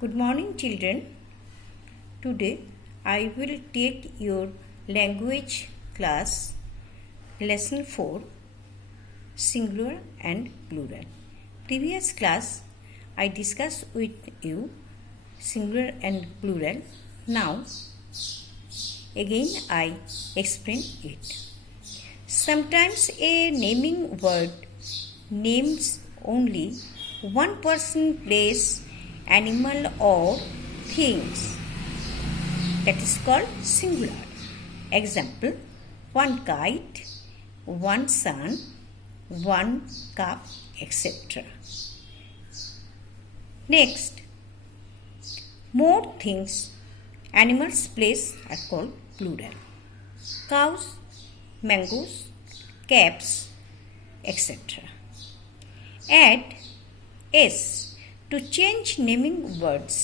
Good morning, children. Today I will take your language class lesson 4 singular and plural. Previous class I discussed with you singular and plural. Now again I explain it. Sometimes a naming word names only one person, place, animal or things. That is called singular. Example: one kite, one sun, one cup, etc. Next, more things, animals, place are called plural. Cows, mangoes, caps, etc. Add s to change naming words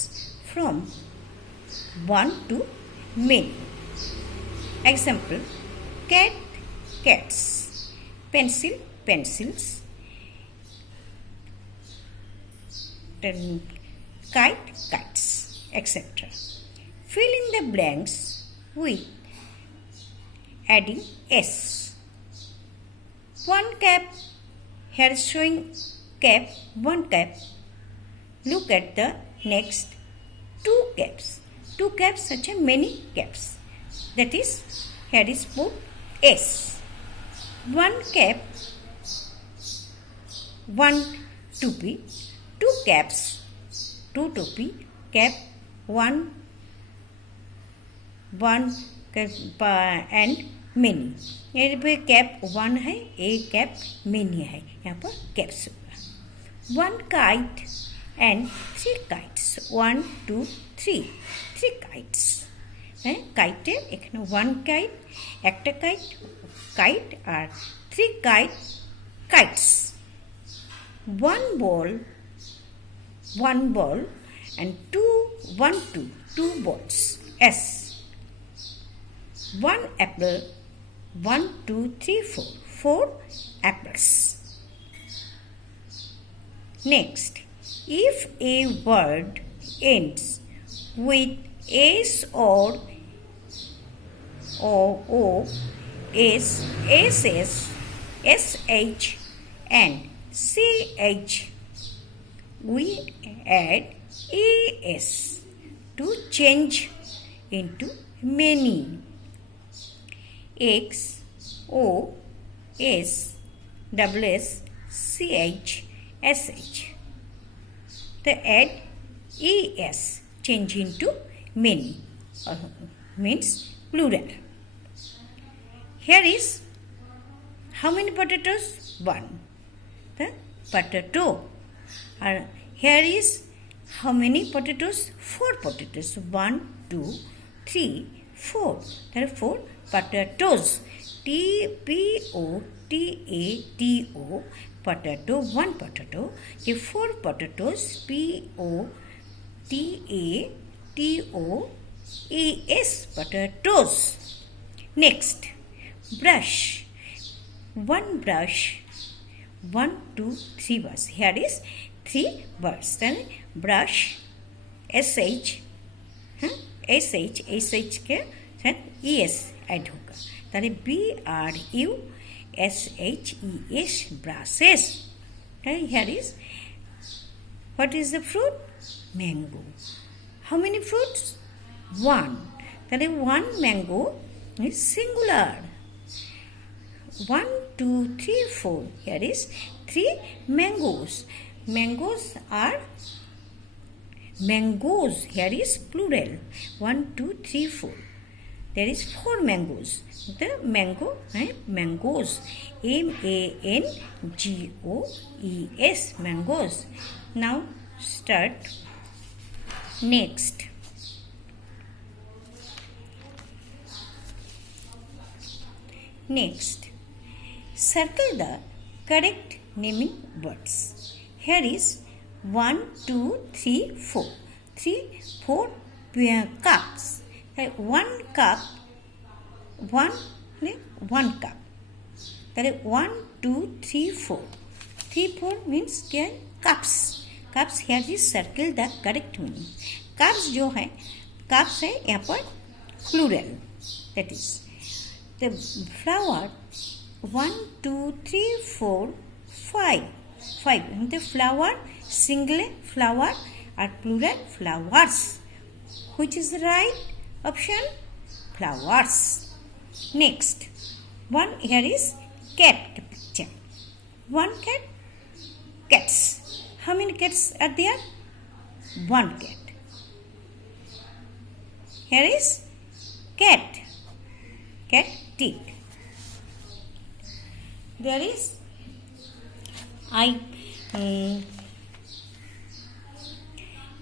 from one to many. Example: cat, cats, pencil, pencils, kite, kites, etc. Fill in the blanks with adding s. One cap, here is showing cap, one cap. Look at the next two caps. Two caps such as many caps. That is, here is put s. One cap, one topi, two caps, two topi, cap, one cap and many. यहाँ पे cap one है, एक cap many है, यहाँ पर caps होगा. One kite and three kites. 1, 2, 3. 3 kites. Kite এখানে one kite, একটা kite R 3 kites. One ball and two balls. S. One apple. 1, 2, 3, 4. 4 apples. Next, if a word ends with s or o, s, ss, sh and ch, we add es to change into many. X, o, s, ss, ch, sh. The add es change into many, means plural. Here is how many potatoes? 1. The potato. Here is how many potatoes? 4 potatoes. 1, 2, 3, 4. There are 4 potatoes. Potato. Potato, one potato. The 4 potatoes. Potatoes. Potatoes. Next, brush. One brush. 1, 2, 3 words. Here is 3 words. Then brush. sh के साथ es add होगा. ताले BRUSHES, brushes. Here is, what is the fruit? Mango. How many fruits? 1. That is 1 mango is singular. 1, 2, 3, 4. Here is 3 mangoes. Mangoes are mangoes. Here is plural. 1, 2, 3, 4. There is 4 mangoes. The mangoes. MANGOES, mangoes. Now start. Next, circle the correct naming words. Here is 1, 2, 3, 4. 4 cups. 1 cup. 1 cup. That is 1, 2, 3, 4. 3, 4 means cups. Cups here is circle the correct meaning. Cups जो है, cups है यहाँ पर plural. That is the flower 1 2 3 4 5 the flower singular flower or plural flowers. Which is the right option? Flowers. Next one, here is cat picture. One cat, cats. How many cats are there? One cat. Here is cat tick. There is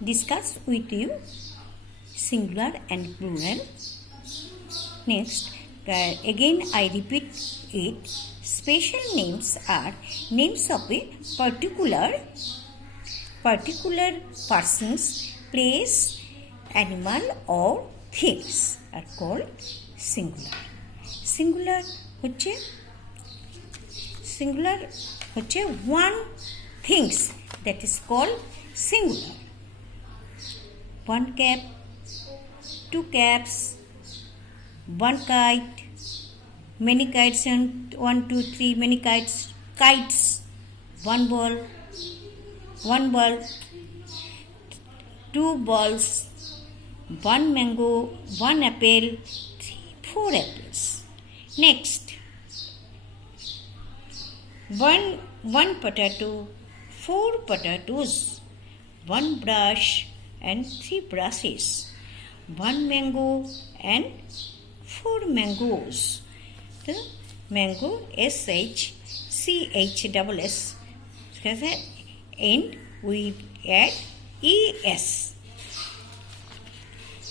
discuss with you singular and plural. Next, again I repeat it. Special names are names of a particular persons, place, animal or things are called singular. Singular হচ্ছে one things, that is called singular. One cap, two caps, one kite, many kites, and 1 2 3 many kites, one ball, two balls, one mango, one apple, 4 apples. Next, one potato, 4 potatoes, one brush and 3 brushes, one mango and 4 mangoes. The mango SHCHSS, and we add ES.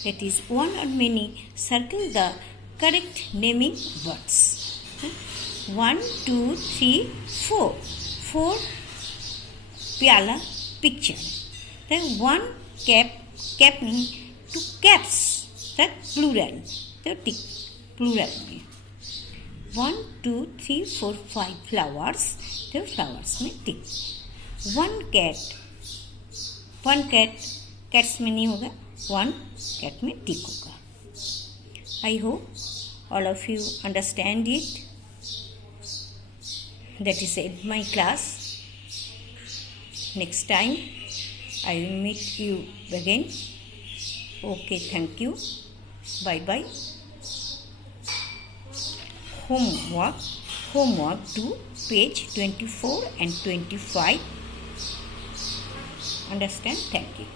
That is one or many. Circle the correct naming words. 1 2 3 4 pyala picture. Then one cap means 2 caps, that plural, the tick plural में. 1 2 3 4 5 flowers, the flowers में tick. One cat cats में नहीं होगा, one cat में tick होगा. I hope all of you understand it. That is it, my class. Next time I will meet you again. Okay, thank you. Bye bye. Homework to page 24 and 25. Understand? Thank you.